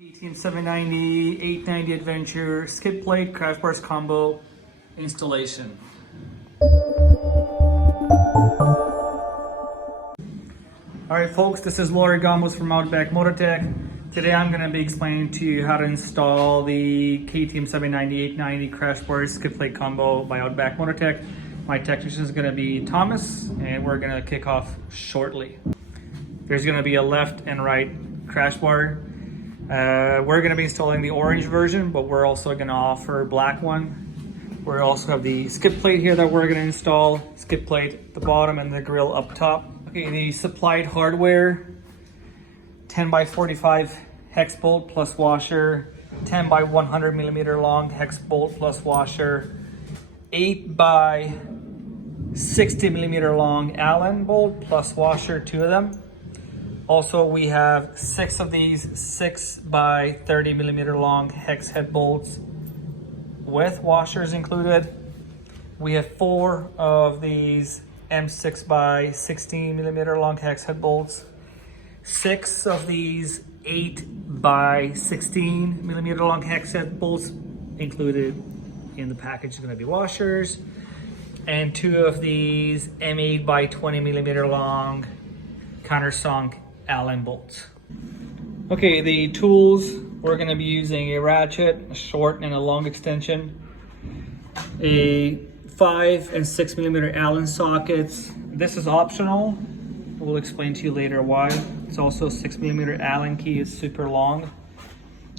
KTM 790, 890 Adventure, skid plate, crash bars combo installation. Alright folks, this is Laurie Gomez from Outback Motortech. Today I'm going to be explaining to you how to install the KTM 790, 890 crash bars skid plate combo by Outback Motortech. My technician is going to be Thomas, and we're going to kick off shortly. There's going to be a left and right crash bar. We're going to be installing the orange version, but we're also going to offer black one. We also have the skid plate here that we're going to install. Skid plate at the bottom and the grille up top. Okay, the supplied hardware: 10 by 45 hex bolt plus washer, 10 by 100 millimeter long hex bolt plus washer, 8 by 60 millimeter long Allen bolt plus washer, 2 of them. Also, we have 6 of these 6 by 30 millimeter long hex head bolts with washers included. We have 4 of these M6 by 16 millimeter long hex head bolts, 6 of these 8 by 16 millimeter long hex head bolts included in the package is going to be washers, and 2 of these M8 by 20 millimeter long countersunk Allen bolts. Okay, the tools: we're going to be using a ratchet, a short and a long extension, a 5 and 6 millimeter Allen sockets. This is optional. We'll explain to you later why. It's also 6 millimeter Allen key, is super long.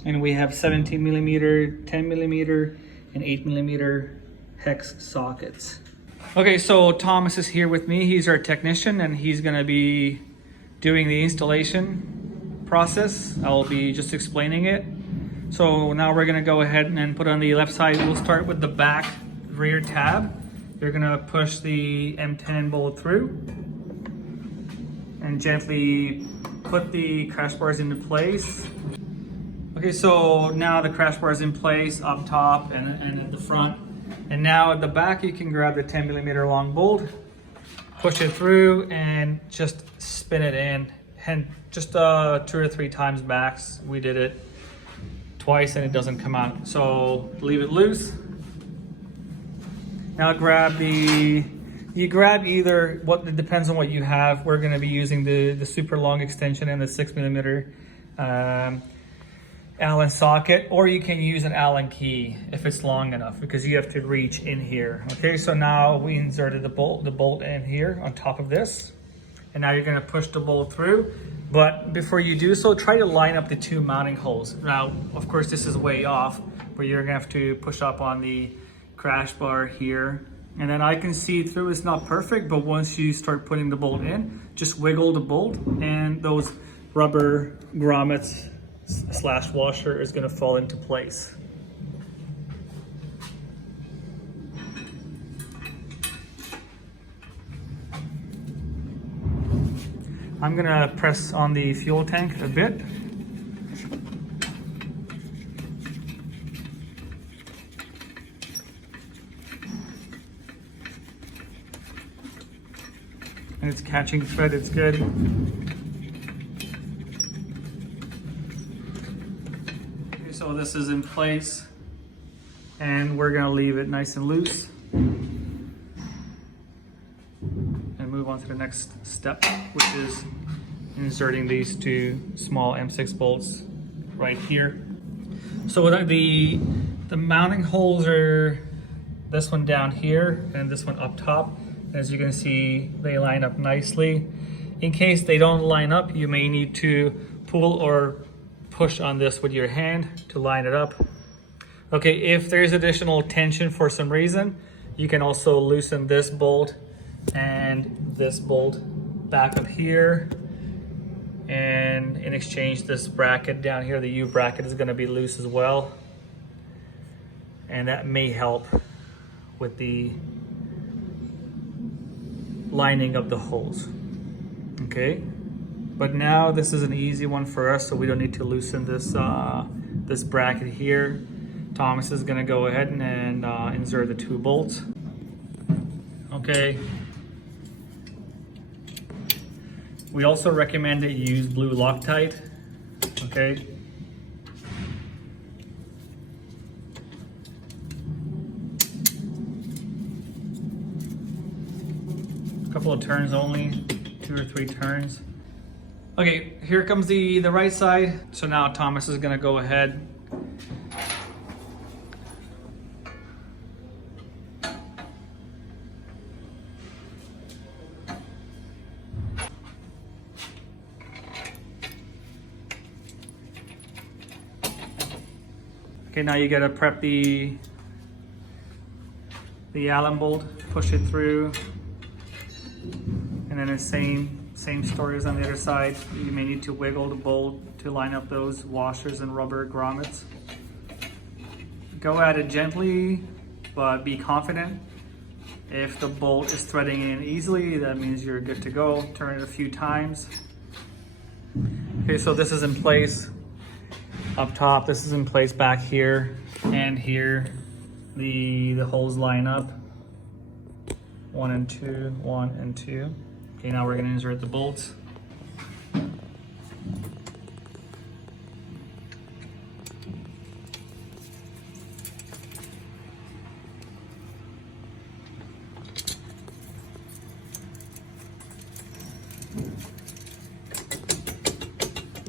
And we have 17 millimeter, 10 millimeter, and 8 millimeter hex sockets. Okay, so Thomas is here with me. He's our technician, and he's going to be doing the installation process. I'll be just explaining it. So now we're going to go ahead and put on the left side. We'll start with the back rear tab. You're going to push the M10 bolt through and gently put the crash bars into place. Okay, so now the crash bar is in place up top and at the front. And now at the back, you can grab the 10 millimeter long bolt, push it through, and just spin it in. And just 2 or 3 times max. We did it twice and it doesn't come out. So leave it loose. Now you grab either, it depends on what you have. We're going to be using the super long extension and the 6 millimeter Allen socket, or you can use an Allen key if it's long enough, because you have to reach in here. Okay, so now we inserted the bolt in here on top of this, and now you're going to push the bolt through. But before you do so, try to line up the 2 mounting holes. Now, of course, this is way off, but you're going to have to push up on the crash bar here, and then I can see through. It's not perfect, but once you start putting the bolt in, just wiggle the bolt, and those rubber grommets / washer is going to fall into place. I'm going to press on the fuel tank a bit. And it's catching thread, it's good. Okay, so this is in place, and we're gonna leave it nice and loose and move on to the next step, which is inserting these 2 small M6 bolts right here. So the mounting holes are this one down here and this one up top. As you can see, they line up nicely. In case they don't line up, you may need to pull or push on this with your hand to line it up. Okay, if there's additional tension for some reason, you can also loosen this bolt and this bolt back up here. And in exchange, this bracket down here, the U bracket, is going to be loose as well. And that may help with the lining of the holes. Okay, but now this is an easy one for us, so we don't need to loosen this this bracket here. Thomas is going to go ahead and insert the 2 bolts. Okay, we also recommend that you use blue Loctite. Okay, A couple of turns only, 2 or 3 turns. Okay, here comes the right side. So now Thomas is gonna go ahead. Okay, now you gotta prep the Allen bolt, push it through, and then the same story as on the other side. You may need to wiggle the bolt to line up those washers and rubber grommets. Go at it gently, but be confident. If the bolt is threading in easily, that means you're good to go. Turn it a few times. Okay, so this is in place up top. This is in place back here and here. The holes line up. 1 and 2, 1 and 2. Okay, now we're gonna insert the bolts.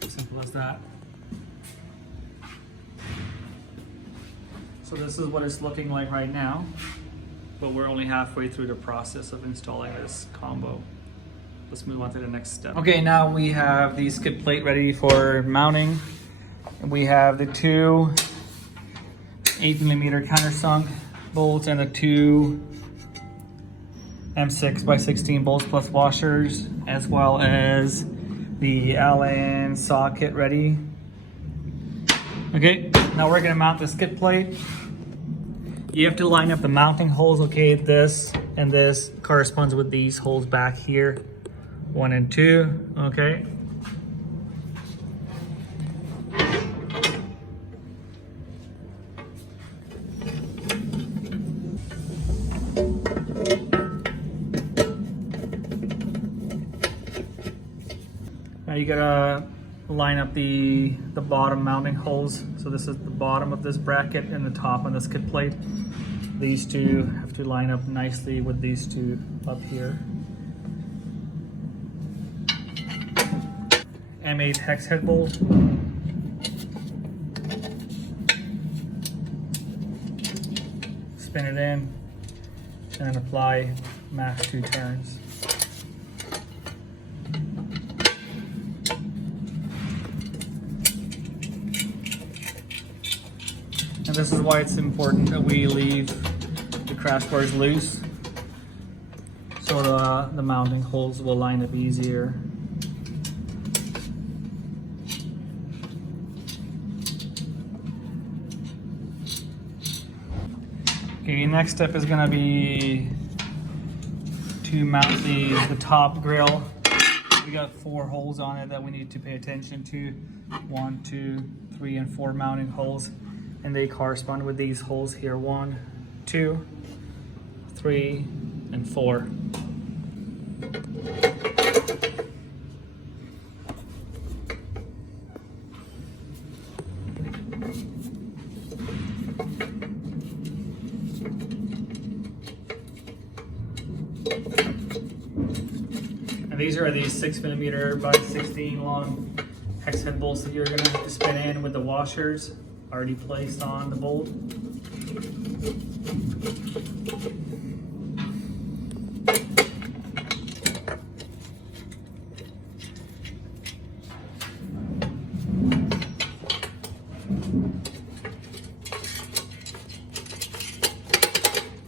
Simple as that. So this is what it's looking like right now, but we're only halfway through the process of installing this combo. Let's move on to the next step. Okay, now we have the skid plate ready for mounting. We have the 2 8mm countersunk bolts and the 2 M6x16 bolts plus washers, as well as the Allen saw kit ready. Okay, now we're gonna mount the skid plate. You have to line up the mounting holes. Okay, this and this corresponds with these holes back here, 1 and 2, okay. Now you gotta line up the bottom mounting holes. So this is the bottom of this bracket and the top on the skid plate. These two have to line up nicely with these two up here. M8 hex head bolt. Spin it in and apply max 2 turns. And this is why it's important that we leave the crash bars loose, so the mounting holes will line up easier. Okay, next step is gonna be to mount the top grill. We got 4 holes on it that we need to pay attention to. 1, 2, 3, and 4 mounting holes. And they correspond with these holes here. 1, 2, 3, and 4. And these are the 6mm by 16 long hex head bolts that you're gonna have to spin in with the washers already placed on the bolt.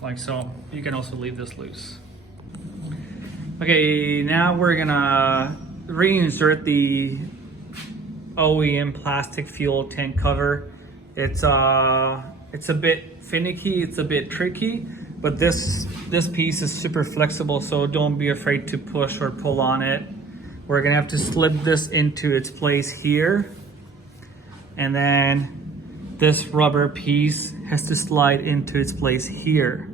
Like so. You can also leave this loose. Okay, now we're gonna reinsert the OEM plastic fuel tank cover. It's a bit finicky, it's a bit tricky, but this piece is super flexible, so don't be afraid to push or pull on it. We're gonna have to slip this into its place here, and then this rubber piece has to slide into its place here.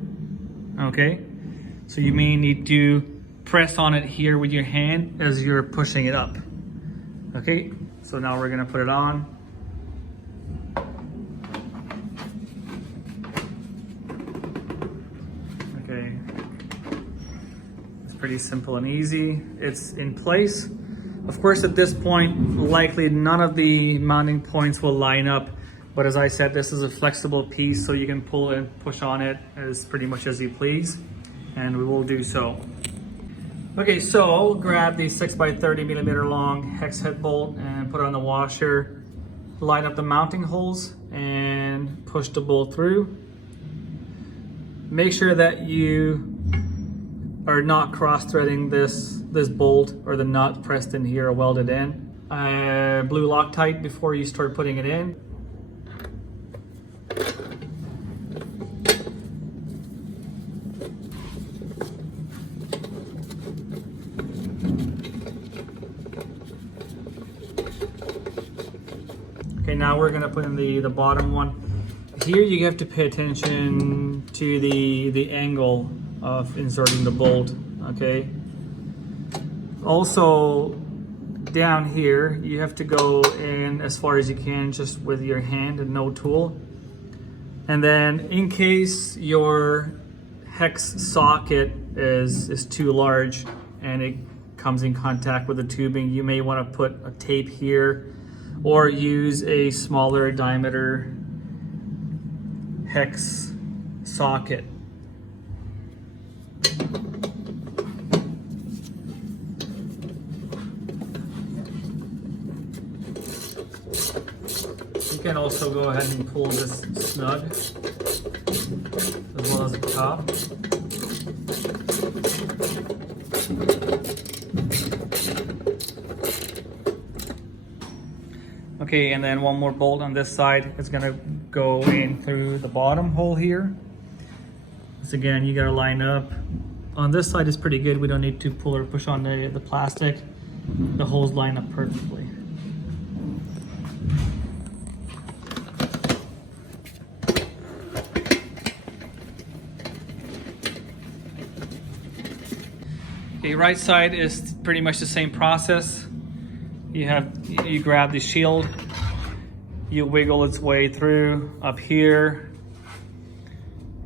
Okay, so you may need to press on it here with your hand as you're pushing it up. Okay, so now we're gonna put it on. pretty simple and easy. It's in place. Of course, at this point, likely none of the mounting points will line up. But as I said, this is a flexible piece, so you can pull and push on it as pretty much as you please. And we will do so. Okay, so grab the 6x30mm long hex head bolt and put it on the washer. Line up the mounting holes and push the bolt through. Make sure that you are not cross-threading this bolt or the nut pressed in here or welded in. Blue Loctite before you start putting it in. Okay, now we're gonna put in the bottom one. Here you have to pay attention to the angle of inserting the bolt, okay? Also, down here, you have to go in as far as you can just with your hand and no tool. And then in case your hex socket is too large and it comes in contact with the tubing, you may want to put a tape here or use a smaller diameter hex socket. You can also go ahead and pull this snug as well as the top. Okay, and then one more bolt on this side. It's gonna go in through the bottom hole here. So again, you gotta line up. On this side is pretty good. We don't need to pull or push on the plastic. The holes line up perfectly. The right side is pretty much the same process. You grab the shield, you wiggle its way through up here,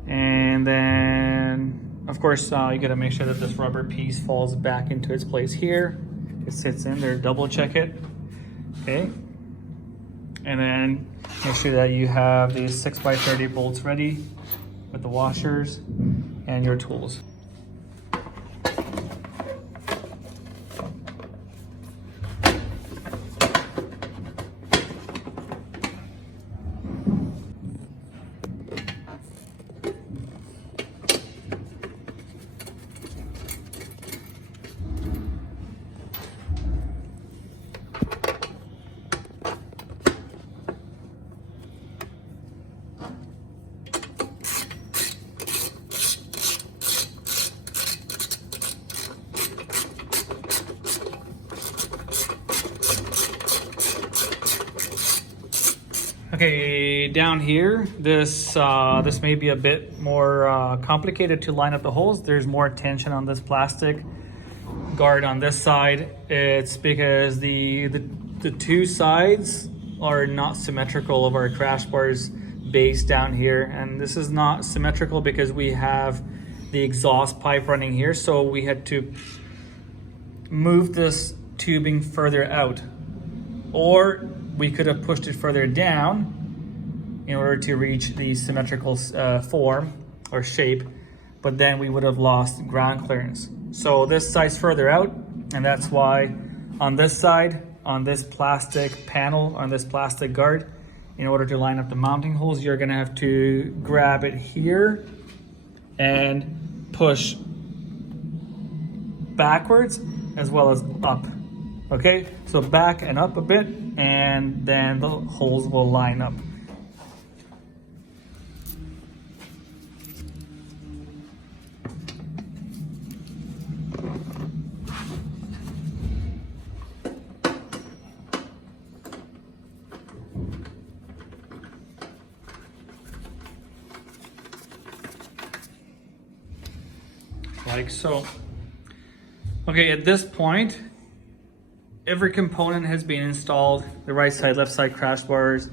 and then of course you gotta make sure that this rubber piece falls back into its place here. It sits in there, double check it, okay? And then make sure that you have these 6x30 bolts ready with the washers and your tools. Okay, down here, this may be a bit more complicated to line up the holes. There's more tension on this plastic guard on this side. It's because the two sides are not symmetrical of our crash bars base down here, and this is not symmetrical because we have the exhaust pipe running here, so we had to move this tubing further out, or we could have pushed it further down in order to reach the symmetrical form or shape, but then we would have lost ground clearance. So this side's further out, and that's why on this side, on this plastic panel, on this plastic guard, in order to line up the mounting holes, you're gonna have to grab it here and push backwards as well as up. Okay, so back and up a bit, and then the holes will line up. Like so. Okay, at this point, every component has been installed, the right side, left side crash bars,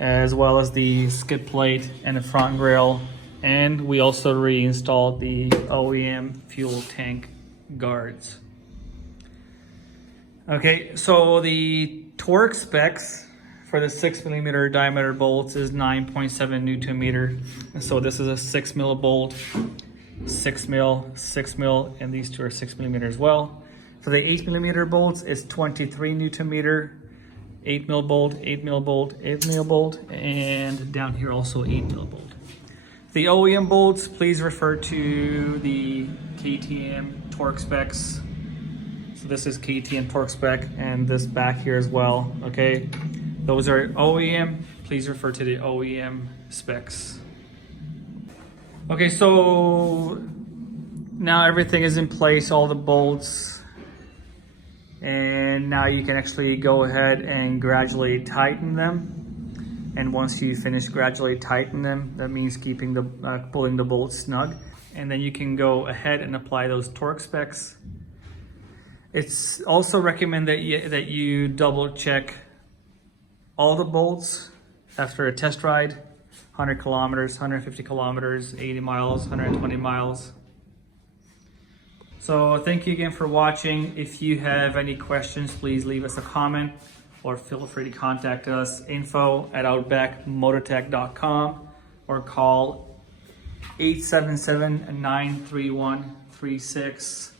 as well as the skid plate and the front grille And we also reinstalled the OEM fuel tank guards. Okay, so the torque specs for the 6mm diameter bolts is 9.7 Newton meter. And so this is a 6 mil bolt, 6 mil, 6 mil, and these two are 6mm as well. For the 8mm bolts, it's 23 Newton meter, 8 mil bolt, 8 mil bolt, 8 mil bolt, and down here also 8 mil bolt. The OEM bolts, please refer to the KTM torque specs. So this is KTM torque spec, and this back here as well, okay? Those are OEM, please refer to the OEM specs. Okay, so now everything is in place, all the bolts, and now you can actually go ahead and gradually tighten them. And once you finish gradually tighten them, that means keeping the pulling the bolts snug. And then you can go ahead and apply those torque specs. It's also recommended that you double check all the bolts after a test ride, 100 kilometers, 150 kilometers, 80 miles, 120 miles. So thank you again for watching. If you have any questions, please leave us a comment or feel free to contact us, info@outbackmotortech.com, or call 877-931-3636.